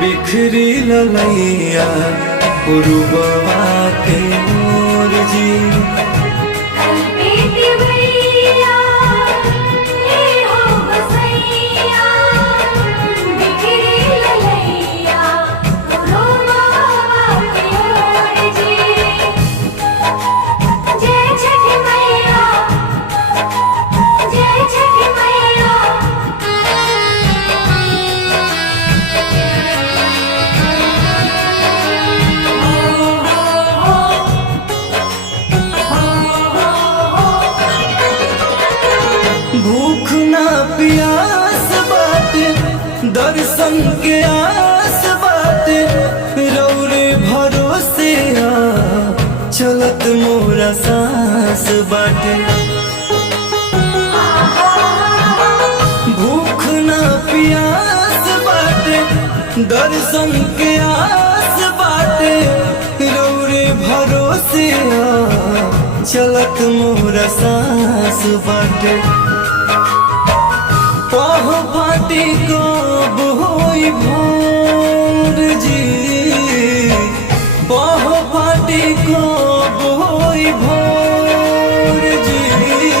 बिखरी ललैया पुरुबवा के मोर जी। भूख ना प्यास बाटे दर्शन के आस बाटे रौरे भरोसे चलत मोरा सांस बाटे। भूख ना प्यास बाटे दर्शन के आस बाटे रौरे भरोसे चलत मोरा सांस बाटे। पह पाटी कब होई भोर जी, पह पाटी कब होई भोर जी।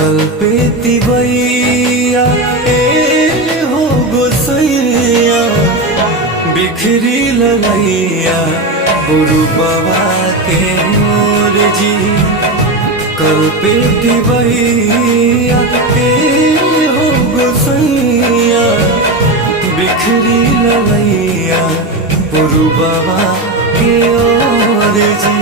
कल पे तिवैया ए हो गोसैया बिखरी ललैया पुरुबवा के मोर जी। कल पे तिवैया हो गोसैया बिखरी ललैया पुरुबवा के ओर जी।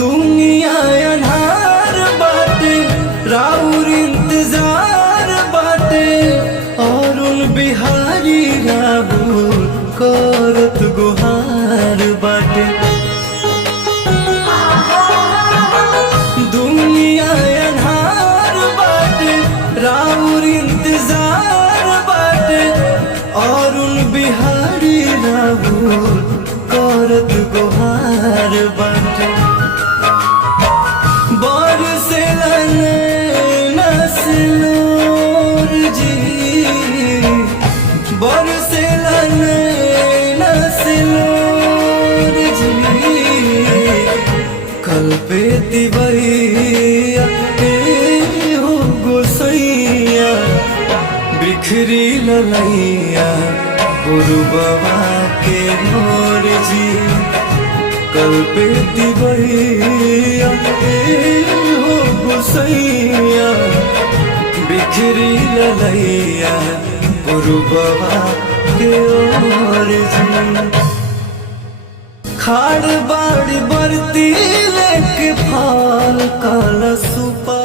दुनिया अन्हार बाटे राउर इंतजार बाटे और उन बिहारी राहुल करत गुहार बाटे। दुनिया अन्हार बाटे राउर इंतजार बाटे और उन बिहारी राहुल करत गुहार बाटे। नसलोर जी बरसे नसलोर जी। कल पे तिवैया हो गोसैया बिखरी ललैया पुरुबवा के मोर जी। कल पे तिवैया हो गोसैया बिखरी ललैया पुरुबवा के ओर जी। खाड़ बाड़ी बरती लेके फाल काला सुपा